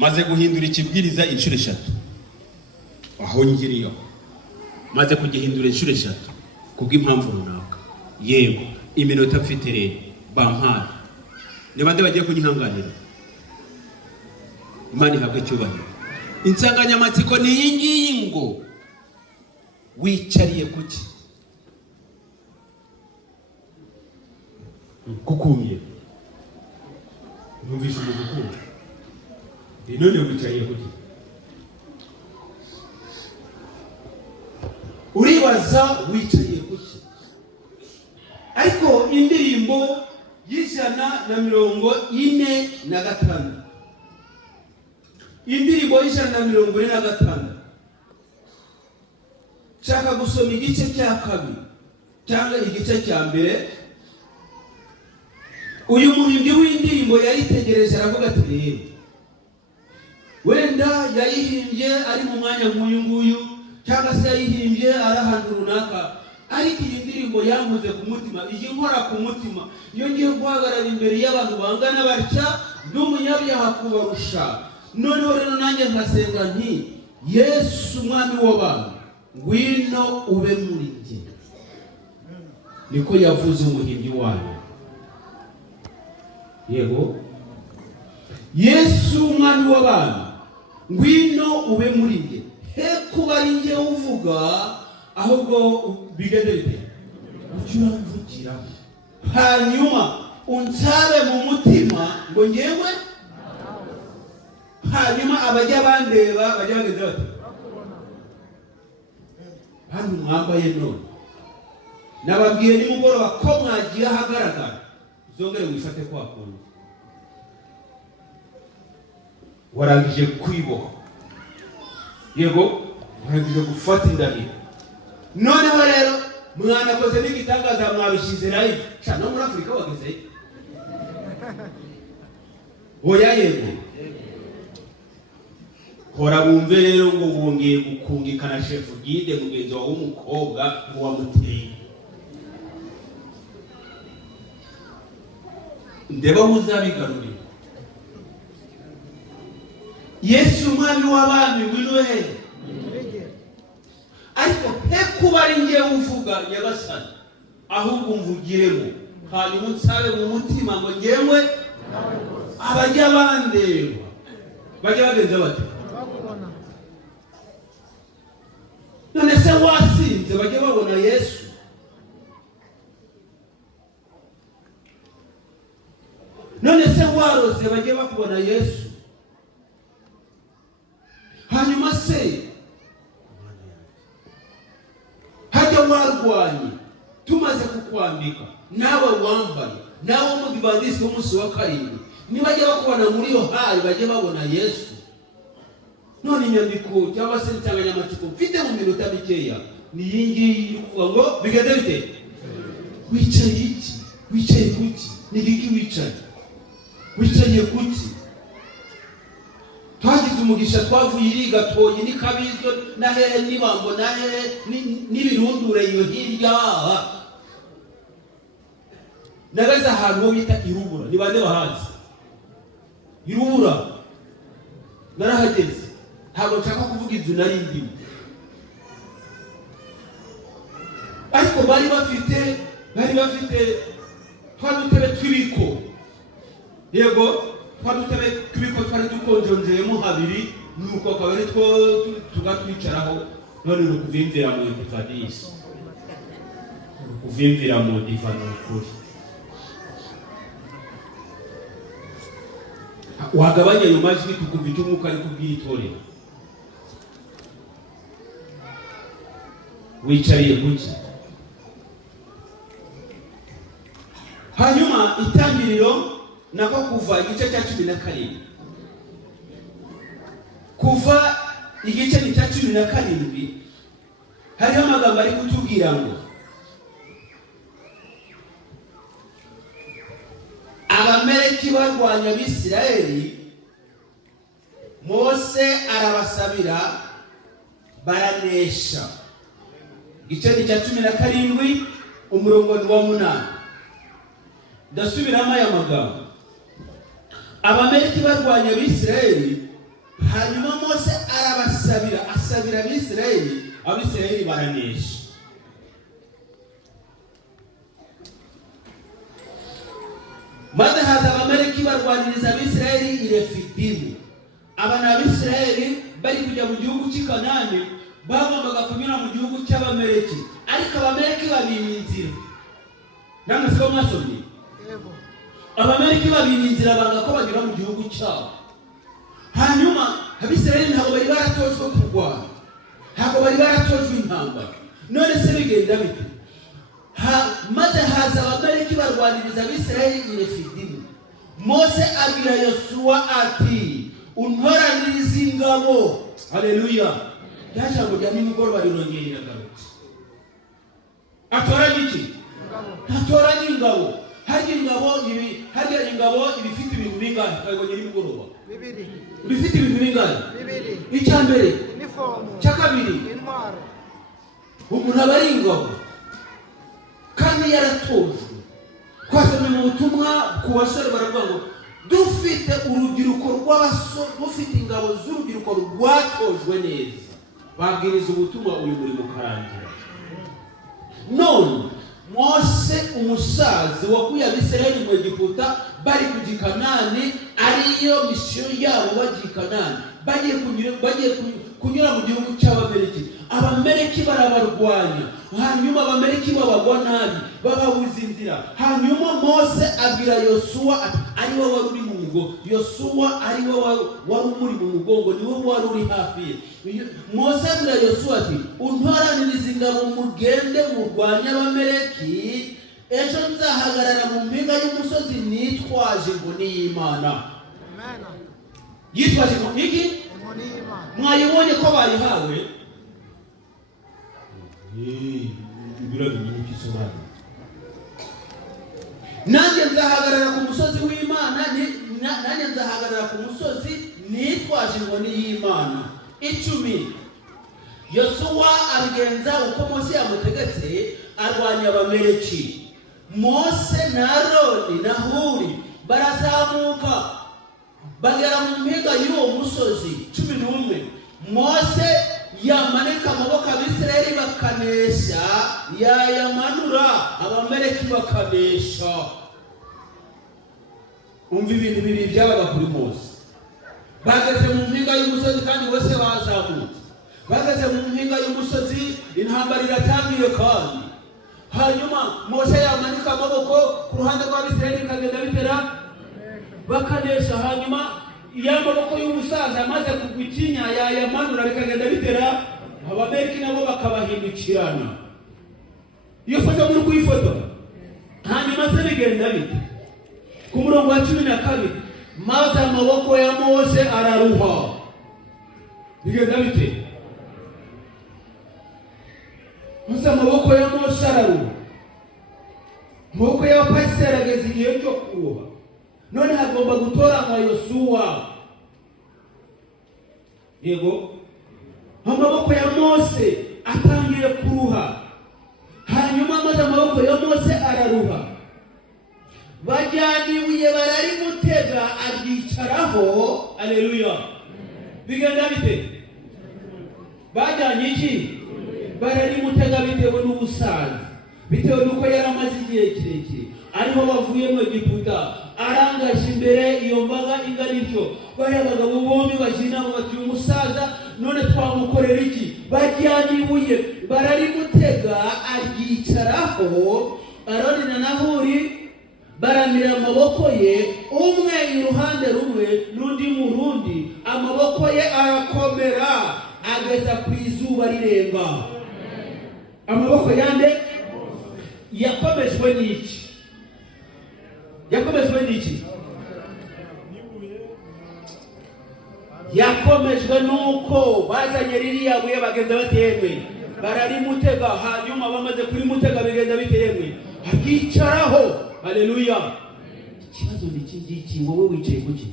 maze guhindura ikibwiriza inshuro 3 aho ngiriyo maze kugihindura inshuro 3 kubw'impamvu runaka. Yego iminota mfite rero bampara nibande bagiye kunyihanganira. Imana ihabwe cyubahiro. Insanganyamatsiko ni iyi ngo wicariye kuki? Kukumye numvise umukukumye none wicariye kuki? Uribaza wicariye kuki? Ariko indirimbo y'145 indirimbo y'145 chaka gusoma igice cya kabiri cyangwa igice cya mbere. Uyu muhimbyi w'indirimbo yaritegereje aravuga ati rero wenda yayihimbye ari mu mwanya nk'uyu nguyu cyangwa se yayihimbye ari ahantu runaka, ariko iyi ndirimbo yamuze ku mutima, iyi nkora ku mutima. Iyo ngiye guhagarara imbere y'abantu bangana batya n'umunyabyaha kubarusha, noneho rero nanjye nkasenga nti Yesu umwami w'abantu ngwino ube muri njye. Niko yavuze umuhimbyi wayo. Yego Yesu umwami w'abantu ngwino ube muri njye. He kuba ari njye uvuga, ahubwo bigende bite ucyumvukira, hanyuma unsabe mu mutima ngo ngewe, hanyuma abajya bandeba bajya bageze bati hano mwambaye none nababwiye nimugoroba ko mwagiye ahagaragara zongere wifate kwa kundi warangije kwiboha. Yego warangije gufata indahiro, noneho rero mwanakoze n'igitangaza mwabishyize live no muri Afrika wageze oya. Yego hora bumve rero ngo wongeye gukungikana chef guide mugenzi wawe w'umukobwa wamuteye ndeba muzabigarurira. Yesu umwami w'abami ngwino he, ariko he kuba ari njye uvuga Nyagasani, ahubwo mvugiremo, hanyuma unsabe mu mutima ngo ngewe abajya bandeba bajya bagenza bati none se wasinze bajya babona Yesu. None se waroze bajya bakubona Yesu. Hanyuma se hajya warwanye tumaze kukwambika nawe wambaye nawe umudivandisi w'umunsi wa karindwi, nibajya bakubona muri yo hayi bajya babona Yesu. None inyandiko cyangwa se insanganyamatsiko mfite mu minota mikeya ni iyi ngiyi kuvuga ngo bigende bite wicaye iki? Wicaye kuki? Ni iki wicaye? Wicaye kuki? Twagize umugisha twavuye iri Gatoyi ni Kabizo na hehe n'ibambo na hehe n'ibirundure iyo hirya nagaze ahantu bita Irubura. Ni bande bahanze Irubura? Narahageze, ntabwo nshaka kuvuga inzu nari ndimo, ariko bari bafite twadutebe tw'ibiko. Yego twadutebe tw'ibiko twari dukonjonjeyemo habiri, nuko kabari tugatwicaraho. None ukuvimvira mu epitadisi, ukuvimvira mu divano kuri wagabanya ayo majwi tukumva icyo umwuka ari kubwitorera. Wicariye kuki? Hanyuma itangiriro nako kuva igice cya 17, kuva igice cya 17 hariho amagambo ari kutubwira ngo Abameleki barwanya Abisirayeli, Mose arabasabira baranesha. Igice cya 17 umurongo wa 8. Ndasubiramo aya magambo. Abameleki barwanya Abisirayeli, hanyuma Mose arabasabira, asabira Abisirayeli, Abisirayeli baranesha. Maze haza Abamaleki barwaniriza Abisirayeli i Refidimu. Abana Abisirayeli bari kujya mu gihugu cy'i Kanani, bagombaga kunyura mu gihugu cy'Abamaleki, ariko Abamaleki babima inzira. Namwe siko mwasomye? Abamaleki babima inzira banga ko bagera mu gihugu cyabo. Hanyuma Abisirayeli ntabwo bari baratojwe kurwana, ntabwo bari baratojwe intambara. None se bigenda bite? Maze haza Abamaleki barwaniriza Abisirayeli i Refidimu. Mose abwira Yosuwa ati, untoranirize ingabo. Haleluya. Yajambo rya nimugoroba rirongera iragarutse. Atoranya iki? Atoranya ingabo. Harya ingabo ibifite ibintu bingahe? Kayibonye nimugoroba. Bibiri. Bifite ibintu bingahe? Bibiri. Icya mbere, uniform. Cya kabiri, intwaro. Umuntu aba ari ingabo kandi yaratojwe. Kwasomye mu butumwa ku basore baravuga ngo dufite urubyiruko rw'abasore, dufite ingabo z'urubyiruko rwatojwe neza, babwiriza ubutumwa uyu murimo ukarangira. None Mose umusazi wakuye Abisirayeli mu Egiputa bari kujya i Kanani, ariyo misiyo yabo bagiye i Kanani, bagiye kunyura mu gihugu cy'Abamaleki. Abamaleki barabarwanya, hanyuma Abamaleki babagwa nabi, bababuza inzira. Hanyuma Mose abwira Yosuwa ati, ari we wari uri mu mugongo. Yosuwa ari we wari umuri mu mugongo, ni we wari uri hafi ye. Mose abwira Yosuwa ati, untoranirize ingabo mugende murwanye Abamaleki, ejo nzahagarara mu mpinga y'umusozi nitwaje inkoni y'Imana. Yitwaje inkoni iki? Mwayibonye ko bayihawe? Nanjye nzahagarara ku musozi w'Imana, nanjye nzahagarara ku musozi nitwaje inkoni y'Imana. 10. Yosuwa abigenza uko Mose yamutegetse, arwanya Abamaleki. Mose na Aroni na Huri barazamuka bagera mu mpinga y'uwo musozi. 11. Mose yamanika amaboko, Abisirayeli bakanesha, yayamanura, Abamaleki bakanesha. Umva ibintu bibiri byabaga kuri Mose. Bageze mu mpinga y'umusozi kandi bose bazamutse. Bageze mu mpinga y'umusozi, intambara iratangiye kandi. Hanyuma Mose yamanika amaboko ku ruhande rw'Abisirayeli, kagenda bitera bakanesha. Hanyuma y'amaboko y'umusaza amaze kugukinya yayamanura, bikagenda bitera Abamaleki nabo bakabahindukirana. Iyo foto muri kuyifoto. Hanyuma se bigenda bite? Ku murongo wa 12, maze amaboko ya Mose araruha. Bigenda bite? Maze amaboko ya Mose araruha. Amaboko y'abapasiteri ageze igihe cyo kuruha. None hagomba gutoranywa Yosuwa. Yego. Amaboko ya Mose atangiye kuruha. Hanyuma maze amaboko ya Mose araruha. Bajyana ibuye bararimutega aryicaraho. Haleluya. Bigenda bite? Bajyanye iki? Bararimutega bitewe n'ubusaza, bitewe n'uko yaramaze igihe kirekire ariho bavuye mu Egiputa, arangaje imbere iyo mbaga ingana ityo. Bariya bagabo bombi bajina bati, umusaza none twamukorera iki? Bajyana ibuye bararimutega aryicaraho. Aroni na Huri baramira amaboko ye, umwe iruhande rumwe n'undi mu rundi. Amaboko ye arakomera ageza ku izuba rirenga. Amaboko yande yakomejwe n'iki? Yakomejwe n'iki? Yakomejwe nuko bazanye ririya buye bagenda batemwe, bararimutega. Hanyuma bamaze kurimutega bigenda bitemwe, akicaraho. Haleluya. Ikibazo ni iki ngiki, wowe wicaye kuki?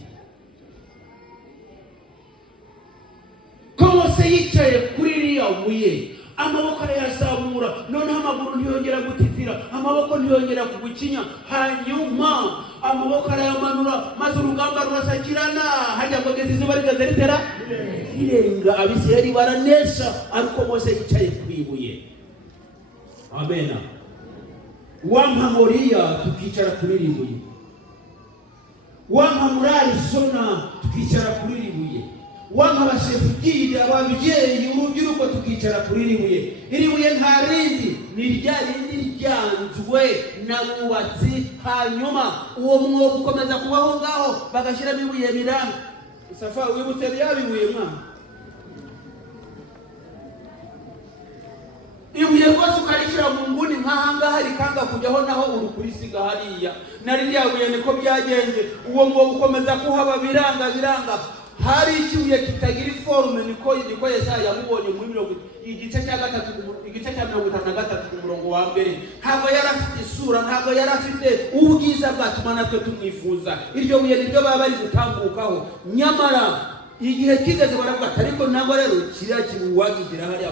Ko Mose yicaye kuri ririya buye, amaboko arayazamura, noneho amaguru ntiyongera gutitira, amaboko ntiyongera kugukinya. Hanyuma amaboko arayamanura, maze urugamba rurasakirana. Hajya kugeza izuba rigeze ritera rirenga, Abisirayeli baranesha, ariko Mose yicaye ku ibuye. Amen. Wampa Moriya tukicara kuri ribuye, wampa muri Arizona tukicara kuri ribuye, wampa abashefugide, ababyeyi, urubyiruko tukicara kuri ribuye. Iribuye nta rindi, ni rya rindi ryanzwe n'abubatsi, hanyuma uwo mwobo ukomeza kubaho ngaho, bagashyiramo ibuye biranga. Safa, wibutse byabibuye mwana? Ibuye rwose ukarishyira mu nguni nk'ahangaha rikanga kujyaho, naho uri kurisiga hariya. Na ririya buye niko byagenze, uwo mwobo ukomeza kuhaba biranga. Hari ikibuye kitagira iforume, niko Yesaya yamubonye muri igice cya 53 ku murongo wa mbere. Ntabwo yari afite isura, ntabwo yari afite ubwiza bwatuma natwe tumwifuza. Iryo buye niryo baba bari gutambukaho. Nyamara igihe kigeze baravuga, ariko ntabwo rero kiriya kintu wagigira hariya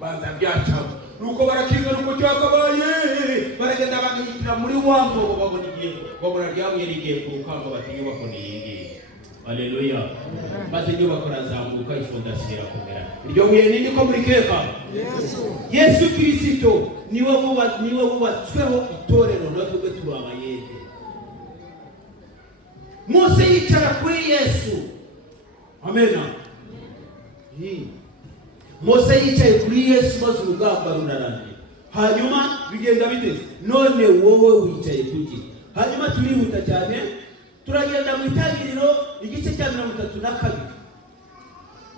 banza byacamo. Nuko barakiza, nuko cyakabaye, baragenda bagihitira muri wa mwobo, babona igihe, babona ryabuye rigiye ku rukamba, bati inyubako ni iyi ngiyi. Haleluya. Maze inyubako razamuka, ifondasiyo irakomera. Iryo buye ni niko muri keka Yesu Kristo niwe wubatsweho itorero, natwe turi abayede. Mose yicara kuri Yesu. Amen. Mose yicaye kuri Yesu, maze urugamba rurarangira. Hanyuma bigenda biteze, none wowe wicaye kuki? Hanyuma turihuta cyane, turagenda mu Itangiriro igice cya 32.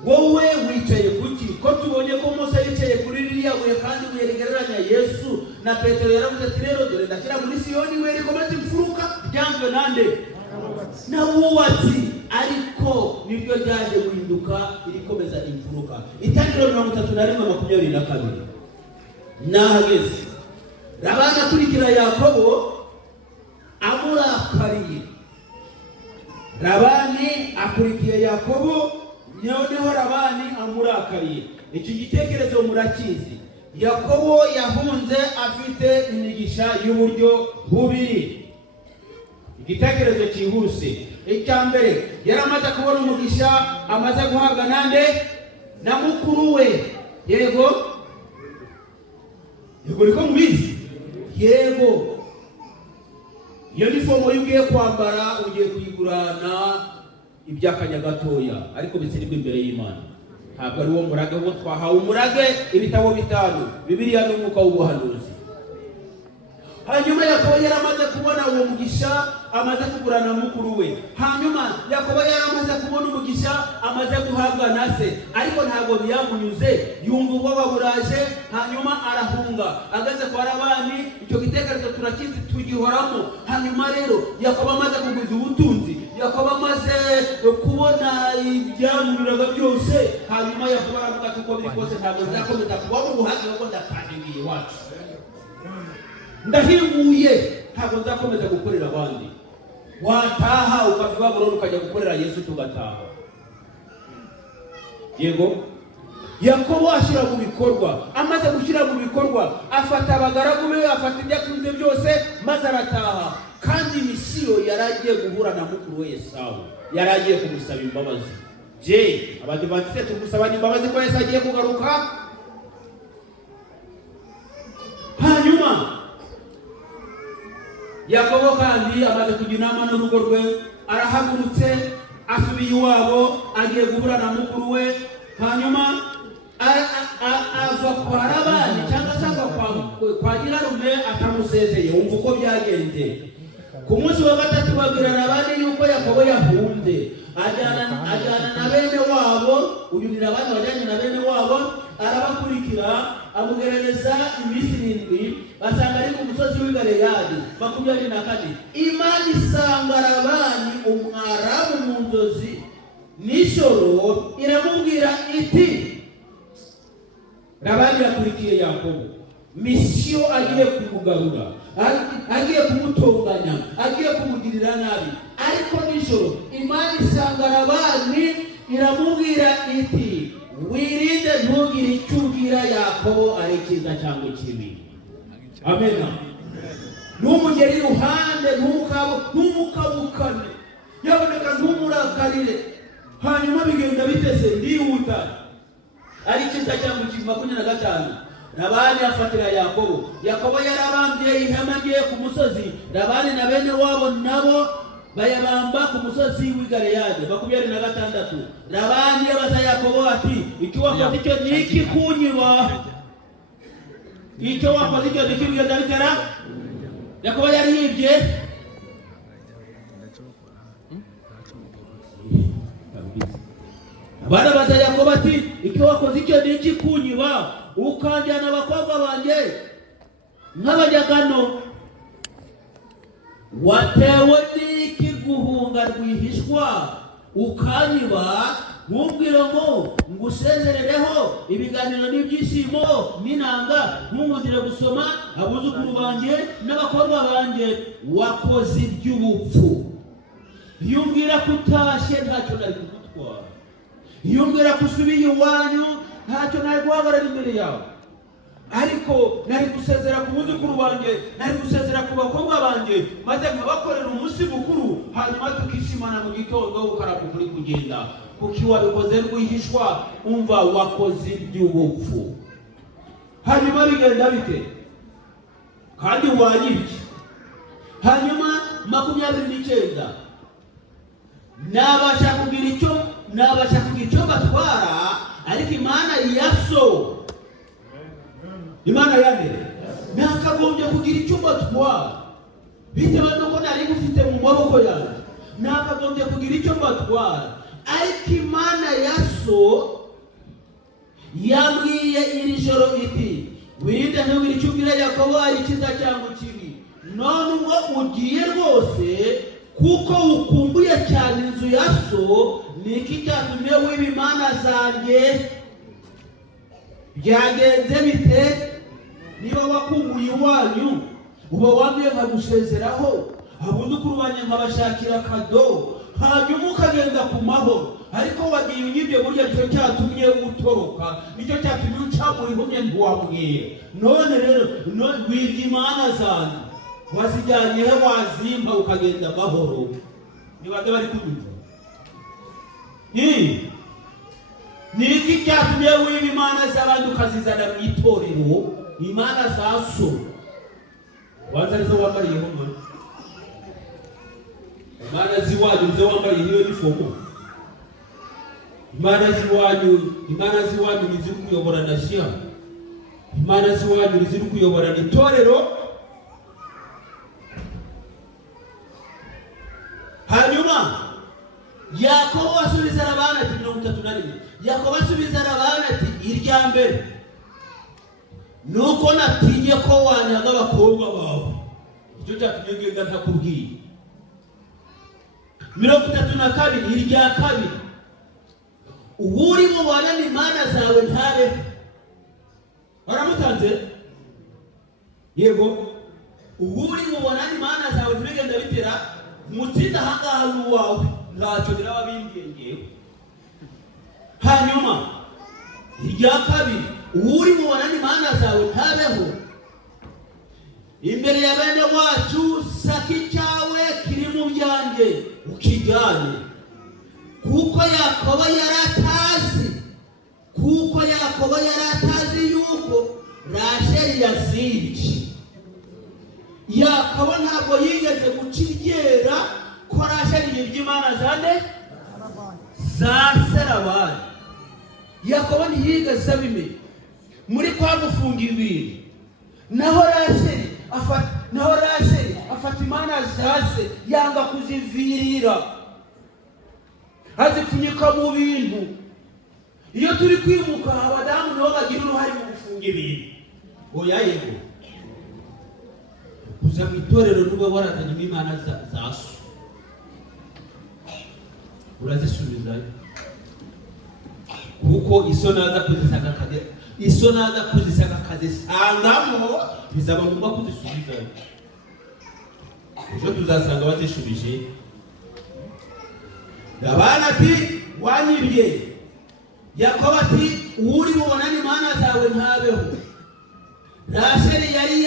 Wowe wicaye kuki? Ko tubonye ko Mose yicaye kuri ririya buye, kandi buye rigereranya Yesu. Na Petero yaravuze ati, rero dore ndashyira muri Siyoni we rikomeza imfuruka, ryanzwe nande? N'abubatsi. Ariko nibyo ryaje guhinduka irikomeza imfuruka. Itangiriro 31:22. Nahageze, Labani akurikira Yakobo amurakariye. Labani akurikiye Yakobo, noneho Labani amurakariye. Iki gitekerezo murakizi. Yakobo yahunze afite imigisha y'uburyo bubiri. Igitekerezo cyihuse. Icya mbere, yari amaze kubona umugisha, amaze guhabwa nande? Na mukuru we. Yego niko mubizi? Yego. Iyo ni fomo yugiye kwambara, ugiye kuyigurana iby'akanya gatoya, ariko bitsirwa imbere y'Imana. Ntabwo ari wo murage wo twahawe. Umurage ibitabo 5, Bibiliya n'umwuka w'ubuhanuzi. Hanyuma Yakobo yari amaze kubona uwo mugisha, amaze kugurana mukuru we. Hanyuma Yakobo yari amaze kubona umugisha, amaze guhabwa na se. Ariko ntabwo byamunyuze, yumva ubwoba buraje, hanyuma arahunga. Ageze kwa Labani, icyo gitekerezo turakizi, tugihoramo. Hanyuma rero Yakobo amaze kugwiza ubutunzi, Yakobo amaze kubona ibyamuriraga byose, hanyuma Yakobo aravuga ati, uko biri kose ntabwo nzakomeza kuba mu buhake, kuko ndatangiye iwacu. Ndahimuye, ntabwo nzakomeza gukorera abandi. Wataha ukava i Babuloni ukajya gukorera Yesu, tugataha. Yego. Yakobo ashyira mu bikorwa, amaze gushyira mu bikorwa, afata abagaragu be, afata ibyo atunze byose, maze arataha. Kandi misiyo yaragiye guhura na mukuru we Esawu, yaragiye kumusaba imbabazi. Je, abadivantiste tumusaba imbabazi ko Yesu agiye kugaruka? Hanyuma Yakobo kandi amaze kugira inama n'urugo rwe, arahagurutse, asubiye iwabo, agiye guhura na mukuru we. Hanyuma ava kwa Labani, cyangwa se kwa nyirarume, atamusezeye. Wumva uko byagenze. Ku munsi wa gatatu babwira Labani yuko Yakobo yahunze, ajyana na bene wabo. Uyu ni Labani wajyanye na bene wabo, arabakurikira, amugerereza iminsi 7, basanga ari ku musozi w'i Galeyadi. 24. Imana isanga Labani umwarabu mu nzozi nijoro, iramubwira iti, Labani yakurikiye Yakobo, misiyo agiye kumugarura, agiye kumutonganya, agiye kumugirira nabi. Ariko nijoro Imana isanga Labani, iramubwira iti, wirinde ntugire icyo ubwira Yakobo ari cyiza cyangwa kibi. Amen. numugeri iruhande, ntumukabukane, yaboneka ntumuраkarire. Hanyuma bigenda bitese ndihuta. Ari kiza cyangwa 25. Labani afatira Yakobo. Yakobo yarabambye ihema rye ku musozi. Labani na bene wabo nabo bayabamba ku musozi w'Igaleyadi. 26. Labani yabaza Yakobo ati, ikiwa kwa icyo niki kunyiba? Icyo wakoze icyo niki bigenda bitera? Yakobo yari yibye. Bana baza Yakobo ati, ikiwa wakoze icyo niki kunyiba? Ukanjyana abakobwa banjye nk'abajyagano. Watewe n'iki guhunga rwihishwa ukanyiba? Nkubwira ngo ngusezerereho ibiganiro n'ibyishimo n'inanga, nkumuzire gusoma abuzukuru banjye n'abakobwa banjye. Wakoze iby'ubupfu. Yumvira kutashye ntacyo nari kugutwara. Yumvira kusubiye iwanyu ntacyo nari guhagarara imbere yawe. Ariko nari gusezera ku buzukuru banjye, nari gusezera ku bakobwa banjye, maze nkabakorera umunsi mukuru, hanyuma tukishimana mu gitondo ukarabuka uri kugenda. Kuki wabikoze rwihishwa? Umva, wakoze iby'ubupfu. Hanyuma bigenda bite? Kandi wanyibye. Hanyuma 29. Nabasha kugira icyo batwara, ariko Imana yaso, Imana yande nakagombye kugira icyo batwara bitewe nuko nari gufite mu maboko yanjye. Nakagombye kugira icyo batwara, ariko Imana yaso yambwiye iri joro iti, wirinde ntubwire icyo ubwira Yakobo ari cyiza cyangwa kibi. None ubwo ugiye rwose kuko ukumbuye cyane inzu ya so, niki cyatumye wiba imana zanjye? Byagenze bite? Niba wakumbuye iwanyu, uba wambwiye nkagusezeraho, abuzukuru banjye nkabashakira kado, hanyuma ukagenda ku mahoro. Ariko wagiye unyibye, burya nicyo cyatumye utoroka, nicyo cyatumye ucamura ihumye ntiwambwiye. None rero wibye imana zanjye, wazijyanye he wazimba ukagenda amahoro. Nibande bari kunyumva? Niki cyatumye wiba imana z'abandi ukazizana mu itorero? Imana za so wazarizo wambariyeho mwana. Imana ziwanyu nze wambariye hiyo nifomo. Imana ziwanyu niziri kuyobora nashia. Imana ziwanyu niziri kuyobora itorero. Hanyuma Yakobo asubiza Labani ati 31. Yakobo asubiza Labani ati, irya mbere nuko natinye ko wanyaga abakobwa bawe, icyo cyatumye ngenda ntakubwiye. 32. Irya kabiri, uri mu bana n'imana zawe ntabe. Waramutanze? Yego. Uri mu bana n'imana zawe ntibigenda bitera mutinda hangaha n'uwawe, ntacyo birababimbye ngewe. Hanyuma irya kabiri, uri mu bana n'imana zawe ntabeho. Imbere ya bene wacu saki cyawe kiri mu byanjye ukijyane. Kuko Yakobo yaratazi yuko Rasheli yazibye. Yakobo ntabwo yigeze gucigera ko Rasheli yibye imana zande za Serabani. Yakobo ntiyigeze abimenya. Muri kwa gufunga ibintu, naho Rasheli afata imana zase, yanga kuzivirira, azipfunyika mu bintu. Iyo turi kwimuka, abadamu nabo bagira uruhare mu gufunga ibintu. Oya yego, kuza mu itorero n'uba warazanye imana za so, urazisubizayo. Kuko iso naza kuzisaka akazisangamo, bizaba ngombwa kuzisubizayo. Ejo tuzasanga bazishubije. Labani ati, Yakobo ati, uri mubona n'imana zawe ntabeho. Rasheli yari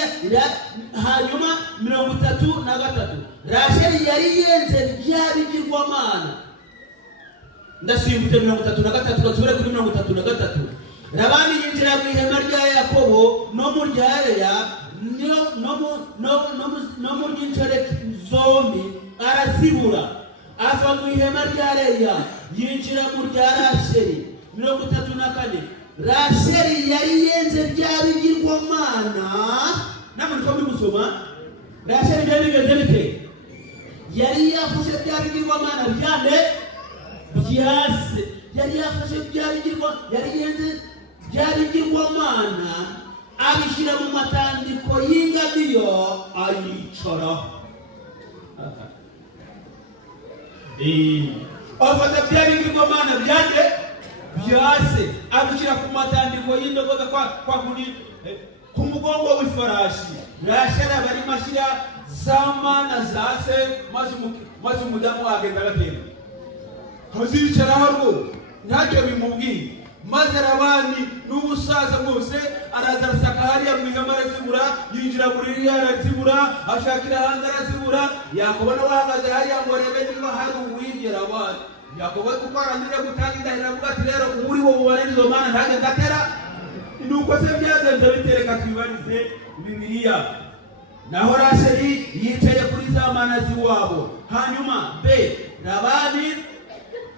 hanyuma 33 Rasheli yari yenze byari bigirwamana. Ndasimbutse 33 gasubire kuri 33. Labani yinjira mu ihema rya Yakobo no mu rya Leya no mu ry'incare zombi arazibura. Ava mu ihema rya Leya yinjira mu rya Rasheli. 34 Rasheli yari yenze byari bigirwamana. Namwe niko bimusoma. Rasheli byari bigenze bite? Yari yafashe byari bigirwamana byane byase. Yari yafashe byari bigirwa, yari yenze byari bigirwamana abishyira mu matandiko y'ingamiyo ayicara. Afata byari bigirwamana byane byase abishyira ku matandiko y'indogobe kwa kuni ku mugongo w'ifarashi. Rasheli bari mashyira zamana zase maze umudamu agenda agatera hazicara harwo ntacyo bimubwiye. Maze Labani n'umusaza bwose araza arasaka hariya mu ihema arazibura, yinjira muri ririya arazibura, ashakira hanze arazibura. Yakobo nawe ahagaze hariya ngo arebe niba hari uwibye Labani. Yakobo kuko arangije gutanga indahiro avuga ati rero uri wo mubare n'izo mana ntage ndatera. Nuko se byagenze bitereka twibarize Bibiliya. Naho Rasheli yicaye kuri za mana z'iwabo. Hanyuma Labani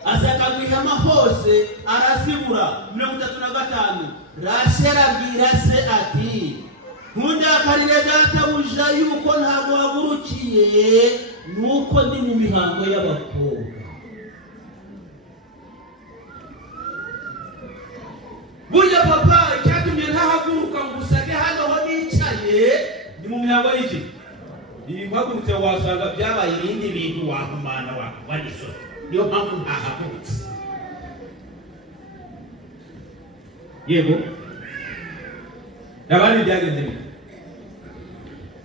asaka mu ihema hose arazibura. 35 Rasheli abwira se ati ntundakarire databuja yuko ntabwo hagurukiye nuko ndi mu mihango y'abakobwa. Burya papa icyatumye ntahaguruka ngo usage hano ho nicaye ni mu mihango y'iki? Iyi mpagurutse wasanga byabaye ibindi bintu wahumana wanisho. Niyo mpamvu ntahagurutse. Yego Labani byagenze bite?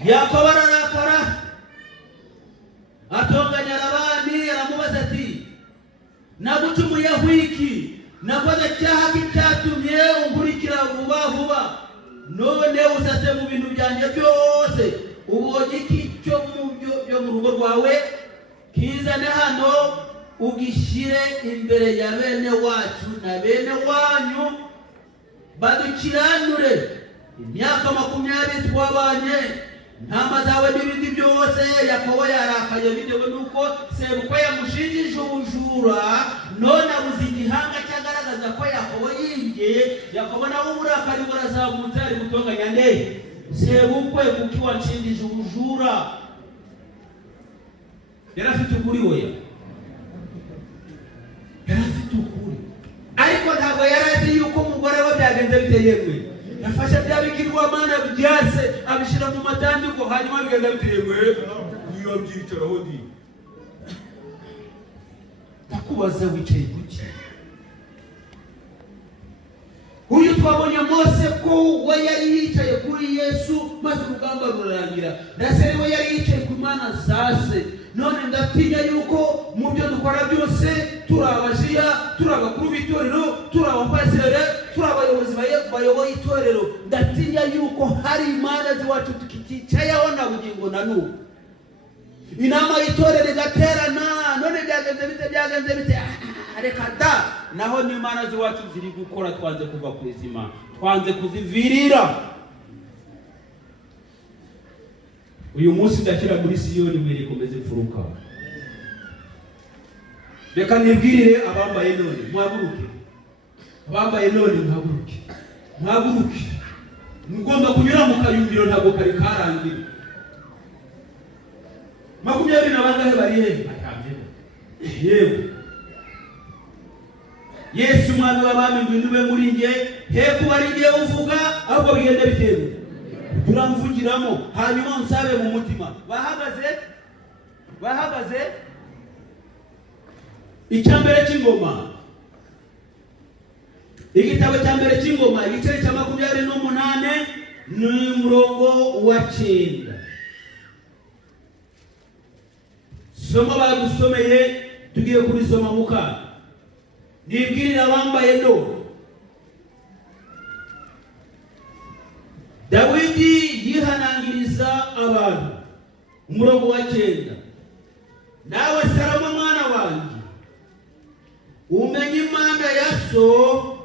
Yakobo ararakara atonganya Labani aramubaza ati nagucumuye wiki nakoze cyaha cyatumye unkurikira vuba none usatse mu bintu byanjye byose ubonye iki cyo mu rugo rwawe kizane hano ugishyire imbere ya bene wacu na bene wanyu badukiranure. Imyaka 20 twabanye ntama zawe n'ibindi byose. Yakobo yarakaye bitewe nuko sebukwe yamushinjije ubujura, none abuze igihanga cyagaragaza ko Yakobo yibye. Yakobo nawe uburakari burazamutse ari gutonganya nde sebukwe kuko wanshinjije ubujura. Yarafite ukuri oya? Yarafite ukuri, ariko ntabwo yarazi yuko umugore we byagenze biteyemwe. Yafashe byabigirwamana byase abishyira mu matandiko hanyuma bigenda biteyemwe. Niyo byicaraho ndi takubaza wicaye kuki? Uyu twabonye Mose ko we yari yicaye kuri Yesu maze urugamba rurarangira. Rasheli we yari yicaye ku mana zase. None ndatinya yuko mu byo dukora byose turabajiya, turabakuru b'itorero, turabapasire, turabayobozi bayoboye itorero. Ndatinya yuko hari imana ziwacu tukicayeho na bugingo na n'ubu. Inama y'itorero igaterana, none byagenze bite? Reka da, naho ni imana ziwacu ziri gukora twanze kuva ku izima, twanze kuzivirira. Uyu munsi ndakira muri Siyoni mwiri komeze mfuruka. Reka nibwirire abambaye none mwaguruke. Abambaye none mwaguruke. Mugomba kunyura mu kayumbiro ntabwo kari karangira. 20 n'abangahe bari he? Yewe Yesu mwana w'abami ngwinube muri nge he kuba ari nge uvuga ahubwo bigende bitewe turamvugiramo hanyuma nsabe mu mutima. Bahagaze icyambere cy'ingoma, igitabo cyambere cy'ingoma igice cya 28 n'umurongo wa 9. Soma badusomeye tugiye kubisoma muka. Nibwirira abambaye no Dawidi yihanangiriza abantu. Umurongo wa 9. Nawe Salomo mwana wanjye, umenye Imana ya so,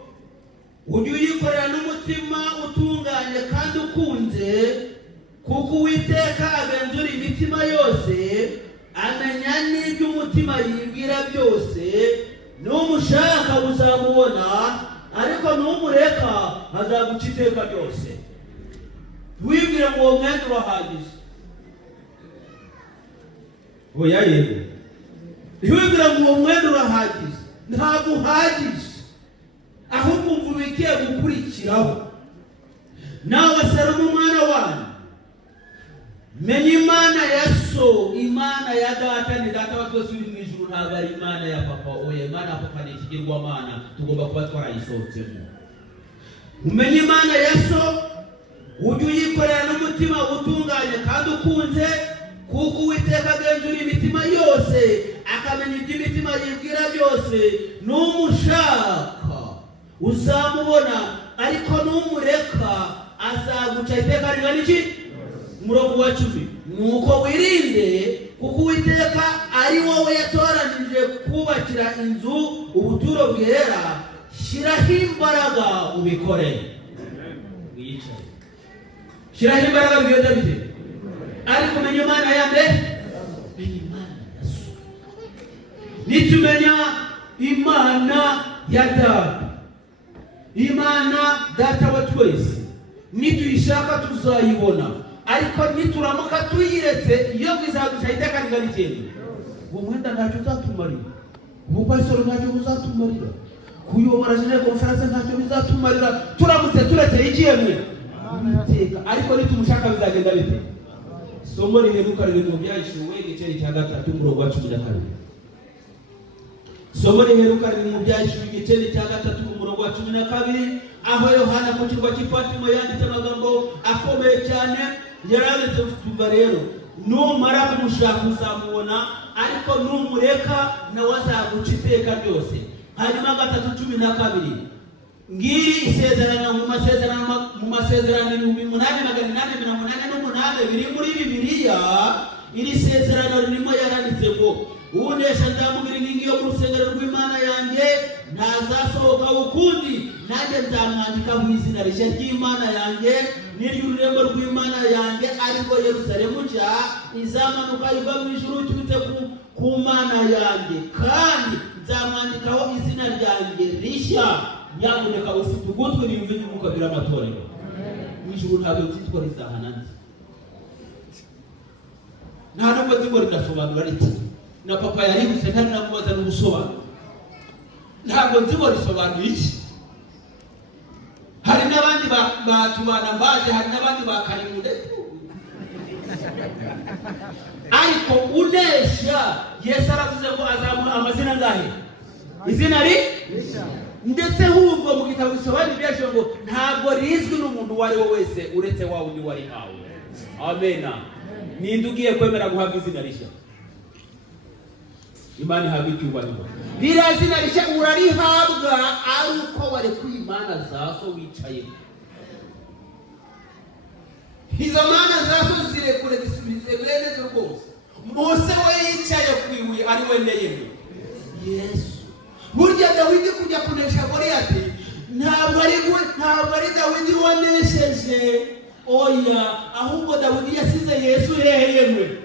ujye uyikorera n'umutima utunganye kandi ukunze, kuko Uwiteka agenzura imitima yose, amenya n'ibyo umutima yibwira byose. Numushaka uzamubona, ariko numureka azaguca iteka ryose. Wibwira ngo uwo mwenda urahagije. Oya yego. Wibwira ngo uwo mwenda urahagije. Ntabwo uhagije, ahubwo umva bigiye gukurikiraho. Nawe Salomo mwana wanjye, menya Imana ya so. Imana ya data ni data wa twese uri mu ijuru, ntabwo ari Imana ya papa. Oya, Imana ya papa ni ikigirwamana, tugomba kuba twarayisohotsemo. Umenye Imana ya so, ujye uyikorera n'umutima utunganye kandi ukunze, kuko Uwiteka agenzura imitima yose, akamenya ibyo imitima yibwira byose. Numushaka uzamubona, ariko numureka azaguca iteka ringana iki? Umurongo wa 10. Nuko wirinde, kuko Uwiteka ari wowe yatoranije kubakira inzu ubuturo bwera. Shiraho imbaraga ubikore. Wiyicaye. Shiraho imbaraga bigenda bite? Ariko menya Imana ya mbere, menya Imana ya so. Nitumenya Imana ya data, Imana data wa twese, nituyishaka tuzayibona. Ariko nituramuka tuyiretse, iyo bizaduca iteka ringana iki? Uwo mwenda ntacyo uzatumarira, ubupasitoro ntacyo uzatumarira, kuyobora jene konferanse ntacyo bizatumarira. Turamutse turetse ikiyemwe iteka. Ariko nitumushaka bizagenda bite? Somo riheruka riri mu Byahishuwe igice cya 3 umurongo wa 12. Somo riheruka riri mu Byahishuwe igice cya 3 umurongo wa 12, aho Yohana ku kirwa cy'Ipatimo yanditse amagambo akomeye cyane. Yaranditse tuva rero, numara kumushaka uzamubona, ariko numureka nawe azaguca iteka ryose. Hanyuma 3:12, ngiri isezerano mu masezerano 1888 biri muri Bibiliya. Iri sezerano ririmo yaranditse ngo, unesha nzamubwira inkingi yo mu rusengero rw'Imana yanjye, ntazasohoka ukundi, nanjye nzamwandika mu izina rishya ry'Imana yanjye n'iry'ururembo rw'Imana yanjye, ariko Yerusalemu nshya izamanuka iva mu ijuru iturutse ku Mana yanjye, kandi nzamwandikaho izina ryanjye rishya. Nyamuneka ufite ugutwi niyumve n'umwuka biramatorero. Mu ijuru ntabwo byitwa rizahananze. Nta nubwo ziko ridasobanura riti, na papa yaributse ntari namubaza n'ubusobanuro. Ntabwo nziko risobanura iki. Hari n'abandi batubana mbaje, hari n'abandi bakarimude. Ariko unesha, Yesu aravuze ngo azamuha amazina ngahe? Izina rishya. Ndetse hubwo mu gitabo bisobanura byasho ngo ntabwo rizwi n'umuntu wari we wese uretse wa wundi wari hawe. Amen. Ninde ugiye kwemera guhabwa izina rishya? Imana ihabwa icyubahiro. Ririya zina rishya urarihabwa ari uko warekuye imana za so wicaye. Izo mana za so zirekure zisubize bene zo rwose. Mose we yicaye ku ibuye ari we Nehemiya. Yesu. Burya Dawidi kujya kunesha Goliyati ntabwo ari Dawidi wanesheje. Oya, ahubwo Dawidi yasize Yesu yehemwe.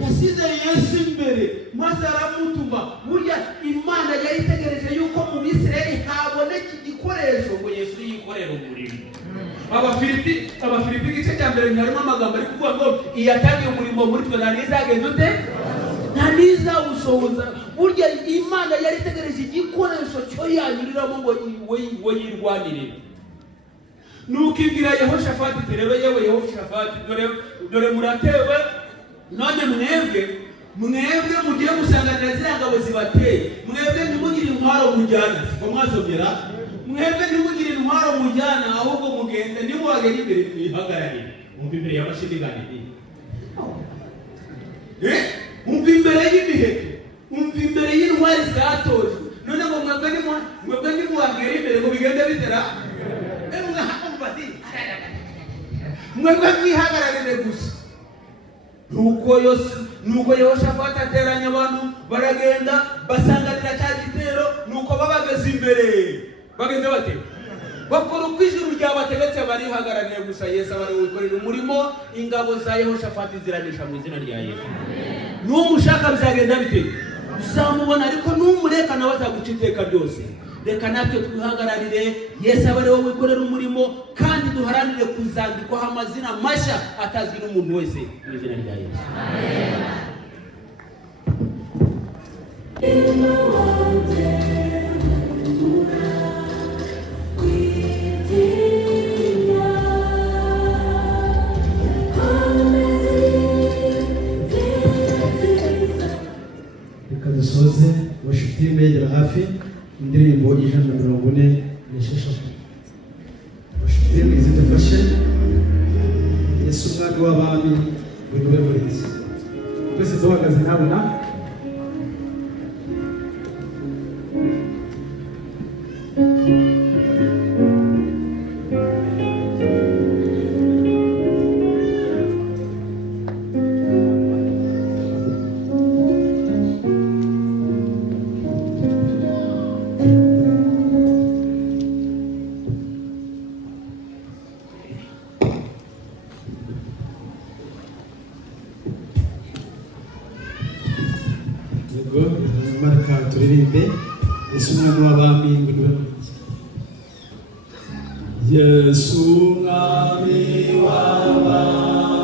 Yasize Yesu imbere maze aramutuma. Burya Imana yari itegereje yuko mu Bisirayeli haboneka igikoresho ngo Yesu yikorere umurimo. Abafilipi igice cya mbere harimo amagambo ari kuvuga ngo iyatangiye umurimo muri twe nanizagenze ute? Ntanizawusohoza. Burya Imana yari itegereje igikoresho cyo yanyuriramo ngo we yirwanirire. Nukibwira Yehoshafati rero, yewe Yehoshafati, dore muratewe, none mwebwe mugiye gusanganira ziriya ngabo zibateye. Mwebwe ntimugire intwaro mujyana, siko mwasomera. Mwebwe ntimugire intwaro mujyana, ahubwo mugende nimuhagera imbere mwihagararire. Umva imbere y'abashidiganire, umva imbere y'imiheke, umva imbere y'intwari zatojwe. None ngo mwebwe nimuhagera imbere ngo bigende bitera. mwebwe mwihagararire gusa. Nuko Yehoshafati ateranya abantu baragenda basanganira cya gitero, nuko babageze imbere. Bagenze bate? Bakora uko ijuru ryabategetse, barihagarariye gusa. Yesu abari wikorera umurimo, ingabo za Yehoshafati ziranisha mu izina rya Yesu. Numushaka bizagenda bite? Uzamubona, ariko numureka nawe azaguca iteka ryose. Reka natwe twihagararire, Yesu abari wowe wikorera umurimo, kandi duharanire kuzandikwaho amazina mashya atazwi n'umuntu wese mu izina rya Yesu. Reka dusoze worship team yegera hafi indirimbo 146. Worship team izidufashe. Yesu umwami w'abami w'intebe murizi. Twese duhagaze nabona. Marka turirimbe Yesu umwami w'abami w'intebe murizi. Yesu umwami w'abami